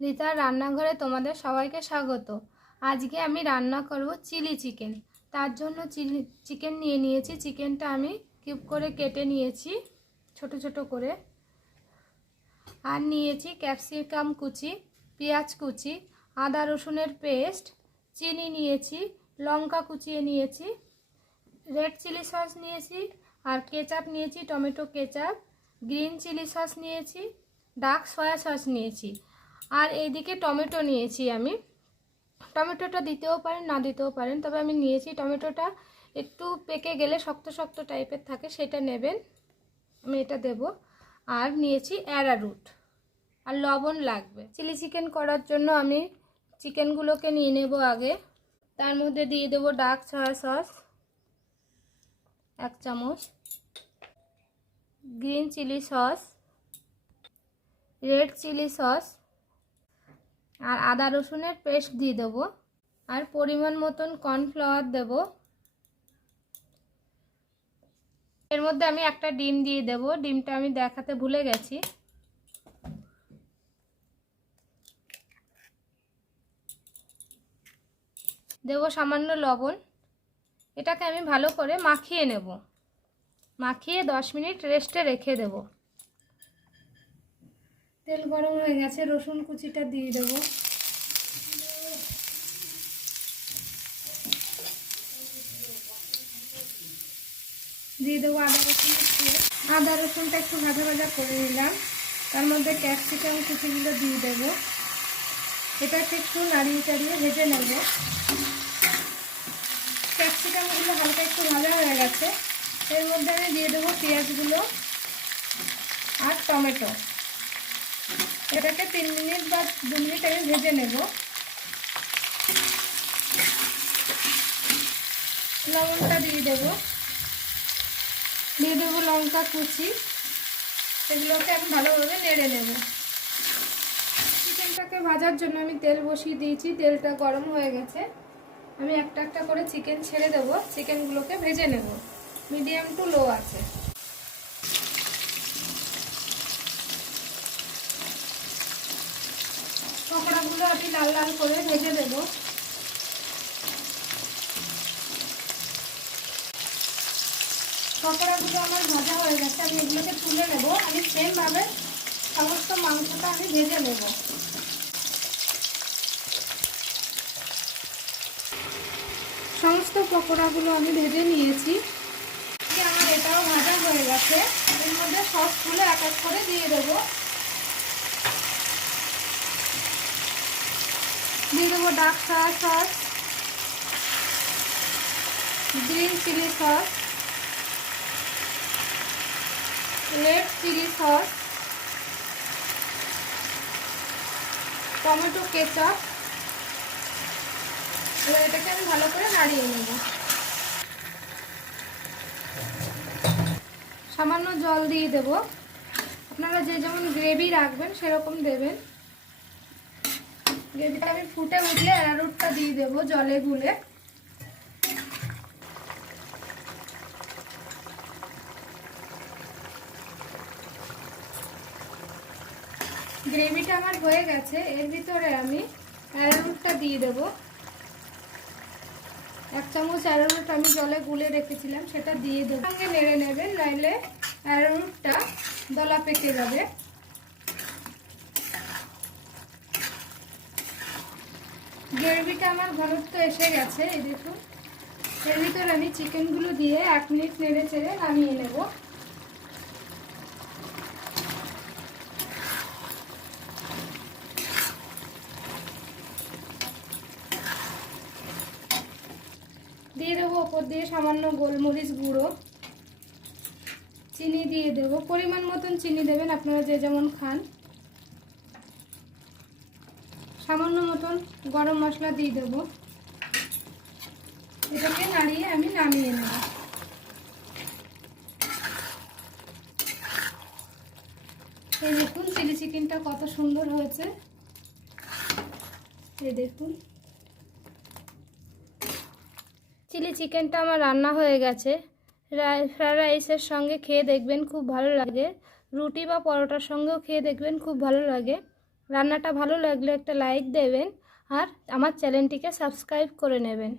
রিতার রান্নাঘরে তোমাদের সবাইকে স্বাগত। আজকে আমি রান্না করব চিলি চিকেন। তার জন্য চিলি চিকেন নিয়ে নিয়েছি। চিকেনটা আমি কিউব করে কেটে নিয়েছি, ছোট ছোট করে। আর নিয়েছি ক্যাপসিকাম কুচি, পেঁয়াজ কুচি, আদা রসুনের পেস্ট, চিনি নিয়েছি, লঙ্কা কুচিয়ে নিয়েছি, রেড চিলি সস নিয়েছি, আর কেচাপ নিয়েছি, tomato ketchup, green chilli sauce নিয়েছি, ডার্ক সয়া সস নিয়েছি। আর এইদিকে টমেটো নিয়েছি আমি। টমেটোটা দিতেও পারেন, না দিতেও পারেন, তবে আমি নিয়েছি। টমেটোটা একটু পেকে গেলে শক্ত শক্ত টাইপের থাকে, সেটা নেবেন। আমি এটা দেব। আর নিয়েছি অ্যারারুট আর লবণ লাগবে। চিলি চিকেন করার জন্য আমি চিকেনগুলোকে নিয়ে নেব আগে। তার মধ্যে দিয়ে দেবো ডার্ক সয়া সস, এক চামচ। Green chilli sauce, red chilli sauce আর আদা রসুনের পেস্ট দিয়ে দেবো। আর পরিমাণ মতন কর্নফ্লাওয়ার দেব। এর মধ্যে আমি একটা ডিম দিয়ে দেব। ডিমটা আমি দেখাতে ভুলে গেছি। দেব সামান্য লবণ। এটাকে আমি ভালো করে মাখিয়ে নেব। মাখিয়ে দশ মিনিট রেস্টে রেখে দেব। তেল গরম হয়ে গেছে, রসুন কুচিটা দিয়ে দেবো। দিয়ে দেবো আদা রসুন আদা রসুনটা একটু ভাজা ভাজা করে নিলাম। তার মধ্যে ক্যাপসিকাম কুচিগুলো দিয়ে দেবো। এটাকে একটু নাড়িয়ে চাড়িয়ে ভেজে নেব। ক্যাপসিকামগুলো হালকা একটু ভাজা হয়ে গেছে। এর মধ্যে আমি দিয়ে দেবো পেঁয়াজগুলো আর টমেটো। এটাকে তিন মিনিট বা দু মিনিট আমি ভেজে নেব। লবণটা দিয়ে দেবো। দিয়ে দেবো লঙ্কা কুচি। এগুলোকে আমি ভালোভাবে নেড়ে নেব। চিকেনটাকে ভাজার জন্য আমি তেল বসিয়ে দিয়েছি। তেলটা গরম হয়ে গেছে। আমি একটা একটা করে চিকেন ছেড়ে দেবো। চিকেনগুলোকে ভেজে নেব। মিডিয়াম টু লো আছে। পকোড়াগুলো আমি লাল লাল করে ভেজে দেবো পকোড়াগুলো আমার ভাজা হয়ে গেছে, আমি এগুলোকে তুলে নেব। আমি সেমভাবে সমস্ত মাংসটা আমি ভেজে নেব। সমস্ত পকোড়াগুলো আমি ভেজে নিয়েছি। আমার এটাও ভাজা হয়ে গেছে। এর মধ্যে সস তুলে এক এক করে দিয়ে দেবো। দিয়ে দেবো dark soya sauce. Green chilli sauce. Red chilli sauce. Tomato ketchup. এটাকে আমি ভালো করে নাড়িয়ে নেব। সামান্য জল দিয়ে দেব। আপনারা যে যেমন গ্রেভি রাখবেন, সেরকম দেবেন। গ্রেভিটা আমি ফুটে উঠলে অ্যারারুটটা দিয়ে দেবো জলে গুলে। গ্রেভিটা আমার হয়ে গেছে, এর ভিতরে আমি অ্যারারুটটা দিয়ে দেব। এক চামচ অ্যারারুট আমি জলে গুলে রেখেছিলাম, সেটা দিয়ে দেবো। সঙ্গে নেড়ে নেবেন, নাইলে অ্যারারুটটা দলা পেকে যাবে। গ্রেভিটা আমার ঘনত্ব এসে গেছে, এই দেখুন। এর ভিতর আমি চিকেনগুলো দিয়ে এক মিনিট নেড়ে চেড়ে নামিয়ে নেব। দিয়ে দেবো ওপর দিয়ে সামান্য গোলমরিচ গুঁড়ো। চিনি দিয়ে দেবো। পরিমাণ মতন চিনি দেবেন আপনারা যে যেমন খান। সামান্য মতন গরম মশলা দিয়ে দেবো। এটাকে নাড়িয়ে আমি নামিয়ে নেব। এই দেখুন, চিলি চিকেনটা কত সুন্দর হয়েছে। এই দেখুন। চিলি চিকেনটা আমার রান্না হয়ে গেছে। ফ্রায়েড রাইসের সঙ্গে খেয়ে দেখবেন খুব ভালো লাগে। রুটি বা পরোটার সঙ্গেও খেয়ে দেখবেন খুব ভালো লাগে। রান্নাটা ভালো লাগলে একটা লাইক দেবেন আর আমার চ্যানেলটিকে সাবস্ক্রাইব করে নেবেন।